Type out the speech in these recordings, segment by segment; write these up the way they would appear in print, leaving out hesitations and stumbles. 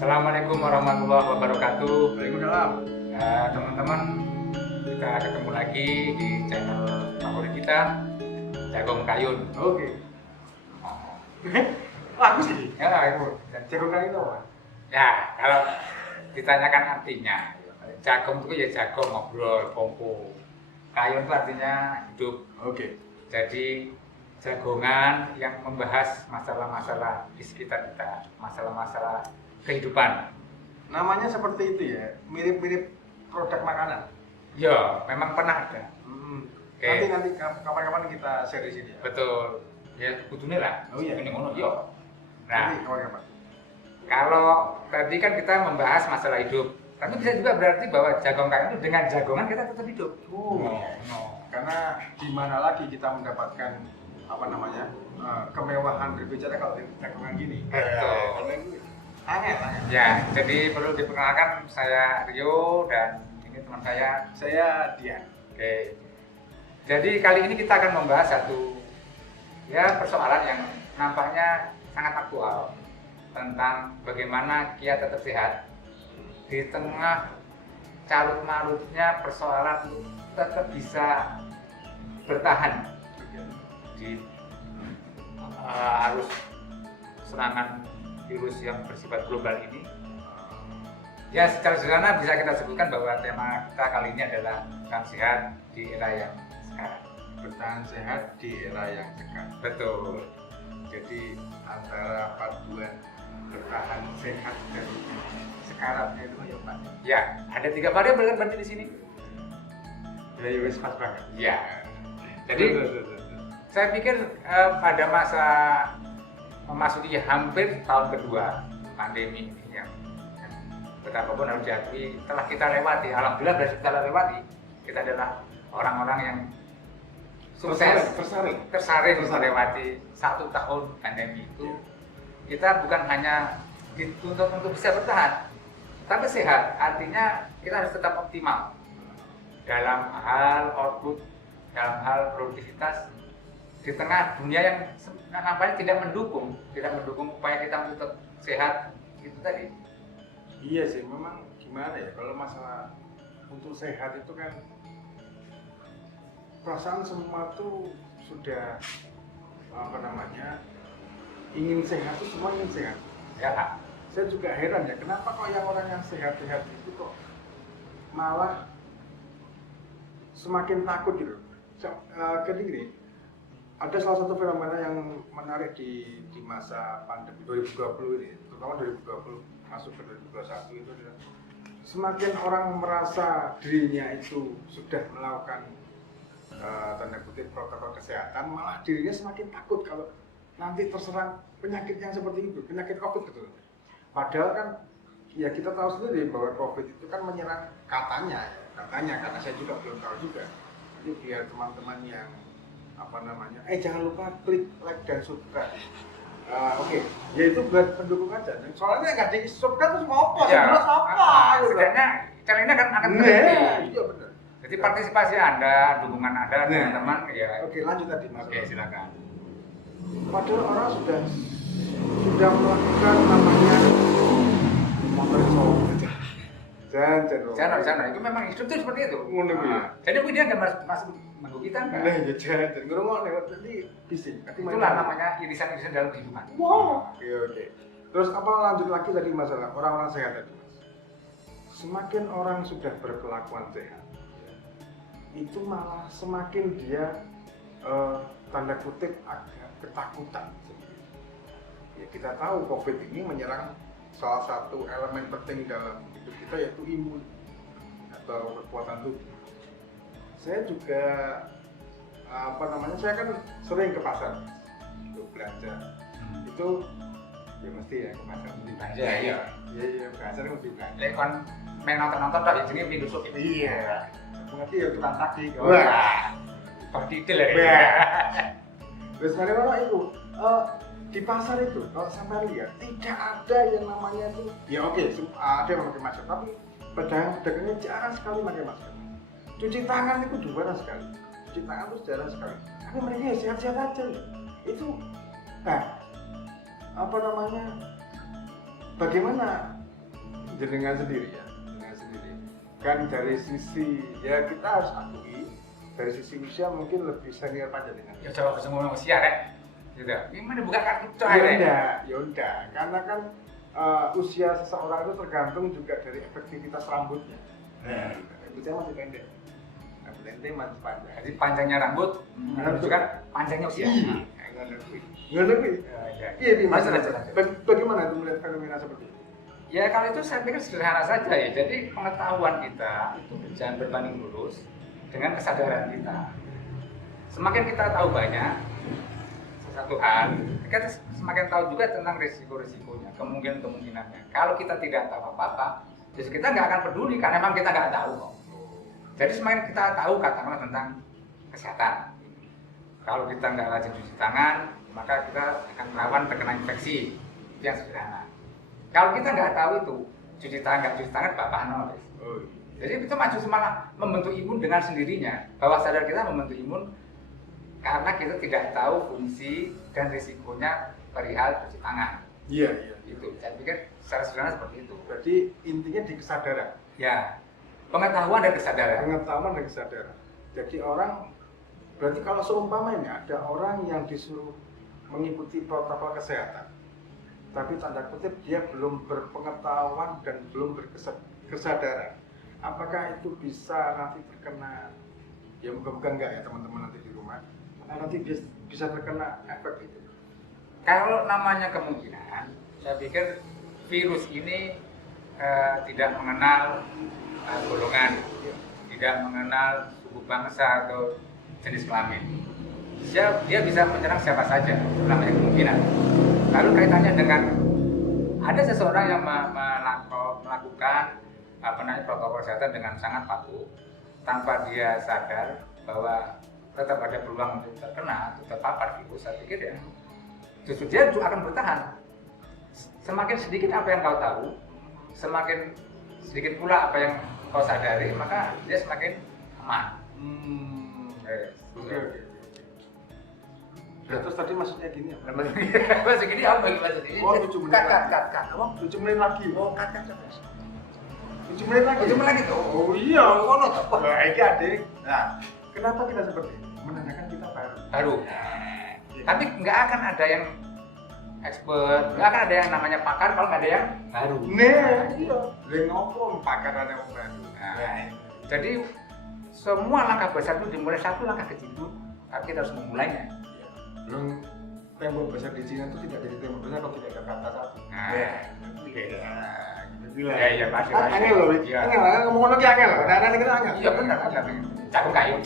Assalamualaikum warahmatullahi wabarakatuh. Waalaikumsalam. Teman-teman, kita ketemu lagi di channel favorit kita, Jagung Kayun. Oke. Bagus sih. Ya, itu. Jagung kali itu apa? Ya, kalau ditanyakan artinya, jagung itu ya jagung, ngobrol, kongko. Kayun itu artinya hidup. Oke. Jadi jagongan yang membahas masalah-masalah di sekitar kita, masalah-masalah kehidupan. Namanya seperti itu ya, mirip-mirip produk makanan. Ya, memang pernah ada. Oke. Nanti kapan-kapan kita share di sini ya. Betul. Ya, kudune lah. Oh iya. Kudune ngono, yo. Nanti Nah, kapan-kapan. kalau tadi kan kita membahas masalah hidup, tapi bisa juga berarti bahwa jagung kayun itu dengan jagongan kita tetap hidup. Karena di mana lagi kita mendapatkan kemewahan berbicara kalau di jagongan gini. Betul. Kalau itu angel. Ya, jadi perlu diperkenalkan, saya Rio dan ini teman saya. Dian. Oke. Jadi kali ini kita akan membahas satu persoalan yang nampaknya sangat aktual tentang bagaimana Kia tetap sehat di tengah carut marutnya persoalan tetap bisa bertahan di arus serangan virus yang bersifat global ini. Ya, secara sederhana bisa kita sebutkan bahwa tema kita kali ini adalah bertahan sehat di era yang sekarang. Bertahan sehat di era yang sekarang. Betul. Jadi antara paduan bertahan sehat dan sekaratnya itu ya Pak. Ya, ada 3 variabel kan berarti di sini. Ya wis pas banget. Ya. Jadi saya pikir pada masa memasuki hampir tahun kedua pandemi ini yang betapapun harus diakui telah kita lewati. Alhamdulillah berhasil kita lewati. Kita adalah orang-orang yang sukses tersaring melewati 1 tahun pandemi itu. Kita bukan hanya dituntut untuk bisa bertahan, tapi sehat. Artinya kita harus tetap optimal dalam hal output, dalam hal produktivitas di tengah dunia yang nampaknya tidak mendukung upaya kita untuk tetap sehat itu tadi. Iya sih, memang gimana ya kalau masalah untuk sehat itu kan perasaan semua tuh sudah ingin sehat tuh semua ingin sehat. Ya, Saya juga heran ya kenapa kok yang orang yang sehat-sehat itu kok malah semakin takut gitu. Jadi gini, ada salah satu fenomena yang menarik di masa pandemi 2020 ini, terutama 2020 masuk ke 2021 itu adalah semakin orang merasa dirinya itu sudah melakukan tanda kutip protokol kesehatan, malah dirinya semakin takut kalau nanti terserang penyakit yang seperti itu, penyakit COVID gitu. Padahal kan ya kita tahu sendiri bahwa COVID itu kan menyerang katanya karena saya juga belum tahu juga. Jadi biar teman-teman yang jangan lupa klik like dan subscribe. Oke. Ya itu buat pendukung aja. Soalnya nggak di subscribe terus mau apa? Ya. Jelas apa? Setidaknya channel ini akan berhenti. Iya benar. Jadi partisipasi Anda, dukungan Anda, teman-teman, ya. Oke, lanjut tadi Mas. Oke, silakan. Padahal orang sudah melakukan namanya motor Jangan, itu memang hidup itu seperti itu. Ngono kuwi. Jadi mungkin dia nggak masuk menunggu kita enggak. Nah, ya jangan ngurung lewat tadi bising. Itulah namanya irisan-irisan dalam kehidupan. Wow. Oke. Terus apa lanjut lagi tadi masalah orang-orang sehat tadi, Mas. Semakin orang sudah berkelakuan sehat, itu malah semakin dia tanda kutip agak ketakutan. Ya kita tahu COVID ini menyerang salah satu elemen penting dalam hidup kita yaitu imun atau kekuatan tubuh. Saya juga saya kan sering ke pasar untuk belanja. Itu ya mesti ya ke pasar beli belanja. Iya, pasar kan beli belanja. Lek kon main nonton tok jenenge minggu sok. Iya. Mengerti ya tukang taksi. Wah. Partikel ya. Terus mana itu di pasar itu kalau sampai lihat tidak ada yang namanya itu ya oke, ada yang pakai masker tapi pedagangnya jarang sekali pakai masker. Cuci tangan itu jarang sekali. Cuci tangan itu jarang sekali. Tapi mereka ya sehat-sehat aja. Itu bagaimana jenengan sendiri ya, jenengan sendiri. Kan dari sisi ya kita harus akui dari sisi usia mungkin lebih senior panjenengan. Ya coba bisa ngomong usia rek. Gitu. Gimana buka kartu coy Ya rek? enggak, ya enggak. Karena kan usia seseorang itu tergantung juga dari efektivitas rambutnya. Nah, rambutnya masih pendek. Rambut ente masih panjang. Jadi panjangnya rambut menunjukkan panjangnya usia. Iya. Nggak lebih. Iya, Mas. Bagaimana itu melihat fenomena seperti itu? Ya kalau itu saya pikir sederhana saja ya. Jadi pengetahuan kita itu jangan berbanding lurus dengan kesadaran kita. Semakin kita tahu banyak sesuatu hal, kita semakin tahu juga tentang risiko-risikonya, kemungkinan-kemungkinannya. Kalau kita tidak tahu apa-apa, justru kita nggak akan peduli karena memang kita nggak tahu kok. Jadi semakin kita tahu katakanlah tentang kesehatan. Kalau kita nggak rajin cuci tangan, maka kita akan rawan terkena infeksi. Itu yang sederhana. Kalau kita nggak tahu itu, cuci tangan, nggak cuci tangan, bapak nol. Jadi itu justru malah membentuk imun dengan sendirinya. Bawah sadar kita membentuk imun karena kita tidak tahu fungsi dan risikonya perihal cuci tangan. Iya. Itu. Saya pikir secara sederhana seperti itu. Berarti intinya di kesadaran. Ya, pengetahuan dan kesadaran. Pengetahuan dan kesadaran. Jadi orang, berarti kalau seumpamanya ada orang yang disuruh mengikuti protokol kesehatan, tapi tanda kutip dia belum berpengetahuan dan belum berkesadaran, apakah itu bisa nanti terkena, ya moga-moga enggak ya teman-teman nanti di rumah, nanti bisa terkena efek itu? Kalau namanya kemungkinan, saya pikir virus ini tidak mengenal golongan, tidak mengenal suku bangsa atau jenis kelamin. Dia bisa menyerang siapa saja, namanya kemungkinan. Lalu kaitannya dengan ada seseorang yang melakukan protokol kesehatan dengan sangat patuh tanpa dia sadar bahwa tetap ada peluang untuk terkena atau terpapar virus. Saya pikir ya justru dia akan bertahan. Semakin sedikit apa yang kau tahu, semakin sedikit pula apa yang kau sadari, maka dia semakin aman. Oke. Ya, terus tadi maksudnya gini ya? Maksud gini apa bagi maksud ini? Oh, 7 menit lagi. Kat. Apa? 7 menit lagi. Oh, kat. 7 menit lagi. 7 menit lagi tuh. Oh iya. Kono tuh. Nah, ini adik. Nah, kenapa kita seperti ini? Menandakan kita baru. Tapi nggak akan ada yang expert, nggak akan ada yang namanya pakar kalau nggak ada yang baru. Nah, iya. Lain ngopo pakar ada yang baru. Nah, jadi semua langkah besar itu dimulai satu langkah kecil itu, tapi kita harus memulainya. Belum tembok besar di Cina itu tidak jadi tembok besar kalau tidak ada kata satu. Nah, Gila. ya pasti. Angel loh, angel ngomong lagi angel. Nah, kita angel. Iya benar. Cakung kayu.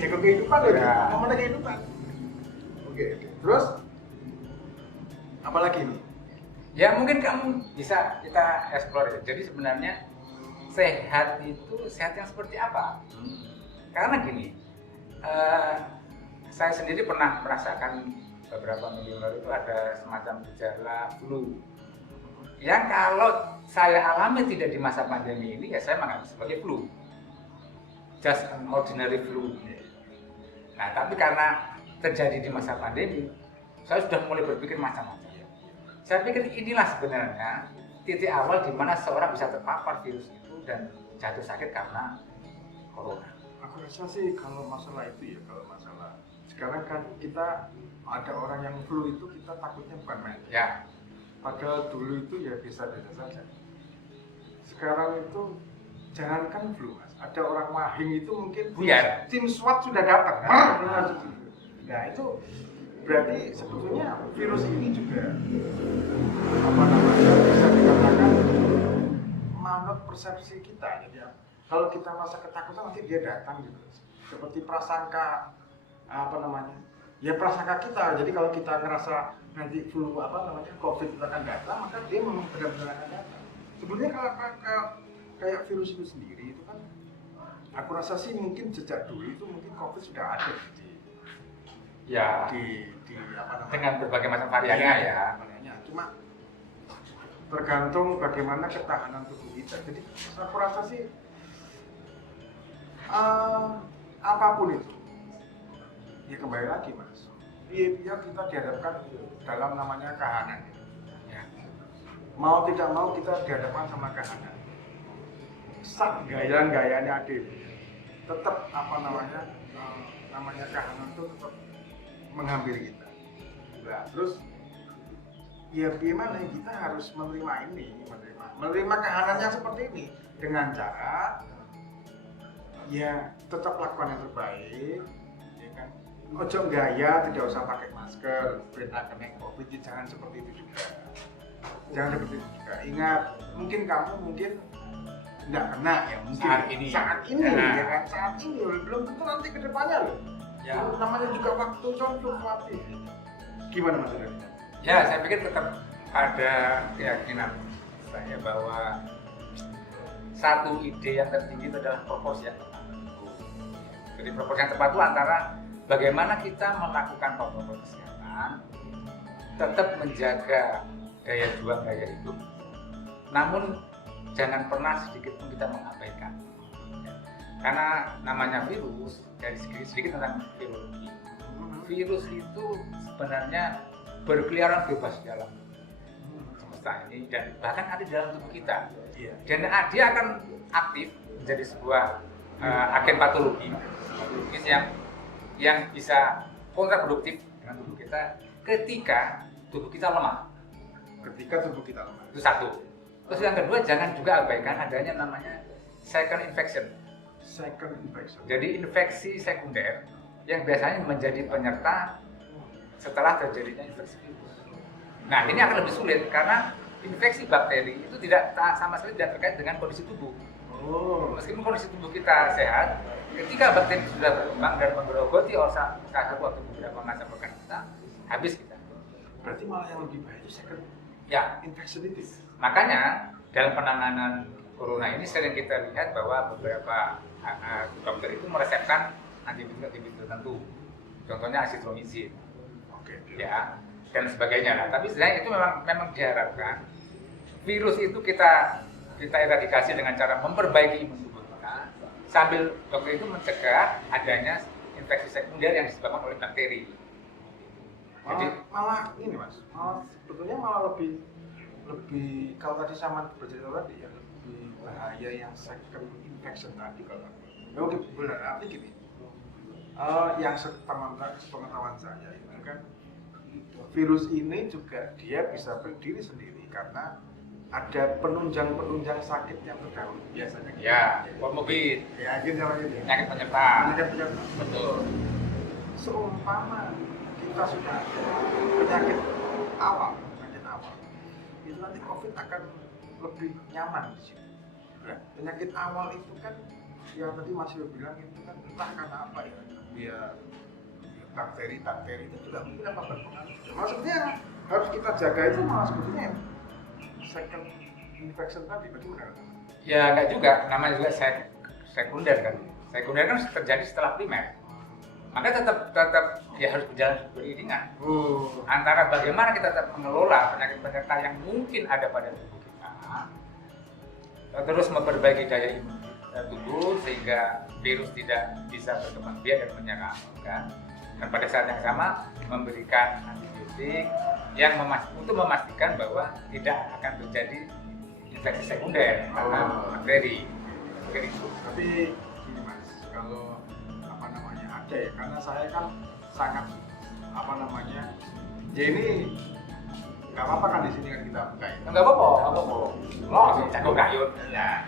Cekuk kehidupan loh. Ya. Ngomong kehidupan. Oke. Terus apa lagi nih? Ya mungkin kamu bisa kita explore. Jadi sebenarnya sehat itu sehat yang seperti apa? Karena gini, saya sendiri pernah merasakan beberapa minggu lalu itu ada semacam gejala flu. Yang kalau saya alami tidak di masa pandemi ini, ya saya menganggap sebagai flu. Just an ordinary flu. Nah, tapi karena terjadi di masa pandemi, saya sudah mulai berpikir macam-macam. Saya pikir inilah sebenarnya titik awal di mana seorang bisa terpapar virus itu dan jatuh sakit karena corona. Aku rasa sih kalau masalah itu ya, kalau masalah sekarang kan kita ada orang yang flu itu kita takutnya bukan main. Ya. Padahal dulu itu ya biasa-biasa saja. Sekarang itu jangankan flu mas, ada orang wahing itu mungkin Buyar. tim SWAT sudah datang. Nah itu berarti sebetulnya virus ini juga bisa dikatakan manut persepsi kita. Jadi kalau kita merasa ketakutan nanti dia datang gitu. Seperti prasangka ya prasangka kita. Jadi kalau kita ngerasa nanti flu COVID itu akan datang, maka dia memang benar-benar akan datang. Sebenarnya kalau kayak virus itu sendiri itu kan, aku rasa sih mungkin sejak dulu itu mungkin COVID sudah ada di dengan berbagai macam variannya ya. variannya. Cuma tergantung bagaimana ketahanan tubuh kita. Jadi aku rasa sih apapun itu ya kembali lagi mas, biar kita dihadapkan dalam namanya kahanan ya. mau tidak mau kita dihadapkan sama kahanan. Sak gaya-gayanya adil, tetap namanya kahanan itu tetap menghampiri kita. Nah, terus ya bagaimana kita harus menerima kahanan yang seperti ini dengan cara ya tetap lakukan yang terbaik, ya kan? Ojo gaya, tidak usah pakai masker, berita kena COVID, jangan seperti itu juga. Jangan seperti itu juga. Ingat, mungkin kamu nggak kena ya mungkin saat ini ya kan, saat ini belum tentu nanti ke depannya loh. Ya. Namanya juga waktu fluktuatif. Gimana Mas Adi? Ya, saya pikir tetap ada keyakinan saya bahwa satu ide yang tertinggi itu adalah proporsi yang tepat. Jadi proporsi yang tepat itu antara bagaimana kita melakukan protokol kesehatan, tetap menjaga daya juang daya hidup, namun jangan pernah sedikit pun kita mengabaikan. Karena namanya virus, dari sedikit tentang virologi. Virus itu sebenarnya berkeliaran bebas di alam semesta ini dan bahkan ada di dalam tubuh kita. Dan dia akan aktif menjadi sebuah agen patologis yang bisa kontraproduktif dengan tubuh kita ketika tubuh kita lemah. Itu satu. Terus yang kedua, jangan juga abaikan adanya namanya second infection. Jadi infeksi sekunder yang biasanya menjadi penyerta setelah terjadinya infeksi virus. Nah, ini akan lebih sulit karena infeksi bakteri itu sama sekali tidak terkait dengan kondisi tubuh. Meskipun kondisi tubuh kita sehat, ketika bakteri sudah berkembang dan menggerogoti salah satu atau beberapa macam organ kita, habis kita. Berarti malah yang lebih baik itu second infection itu. Makanya dalam penanganan corona ini sering kita lihat bahwa beberapa dokter itu meresepkan antibiotik tertentu. Contohnya azitromycin. Ya, dan sebagainya. Nah, tapi sebenarnya itu memang diharapkan virus itu kita eradikasi dengan cara memperbaiki imun tubuh kita, sambil dokter itu mencegah adanya infeksi sekunder yang disebabkan oleh bakteri. Jadi malah ini Mas, sebetulnya malah lebih kalau tadi sama bercerita tadi ya lebih bahaya yang second infection tadi kalau berarti gini. Yang sepengetahuan saya itu kan virus ini juga dia bisa berdiri sendiri karena ada penunjang sakit yang terdahulu biasanya. Ya, komorbid. Ya, gitu namanya. Penyakit penyerta. Betul. Seumpama kita sudah penyakit awal, itu nanti COVID akan lebih nyaman di sini. Ya, penyakit awal itu kan yang tadi Mas Yo bilang itu kan entah karena apa ya, dia bakteri itu juga mungkin apa berpengaruh. Maksudnya harus kita jaga itu malah sebetulnya second infection tadi, bagaimana? Ya enggak juga, namanya juga sekunder kan. Sekunder kan terjadi setelah primer. Maka tetap ya harus berjalan beriringan. Antara bagaimana kita tetap mengelola penyakit penyerta yang mungkin ada pada tubuh kita, terus memperbaiki daya imun tubuh sehingga virus tidak bisa berkembang biak dan menyerang organ. Dan pada saat yang sama memberikan antibiotik yang untuk memastikan bahwa tidak akan terjadi infeksi sekunder karena bakteri. Tapi gini Mas, kalau ada ya, karena saya kan sangat ya ini nggak apa-apa kan di sini kan kita buka ya. Nggak apa-apa. Langsung jago kayut. Ya.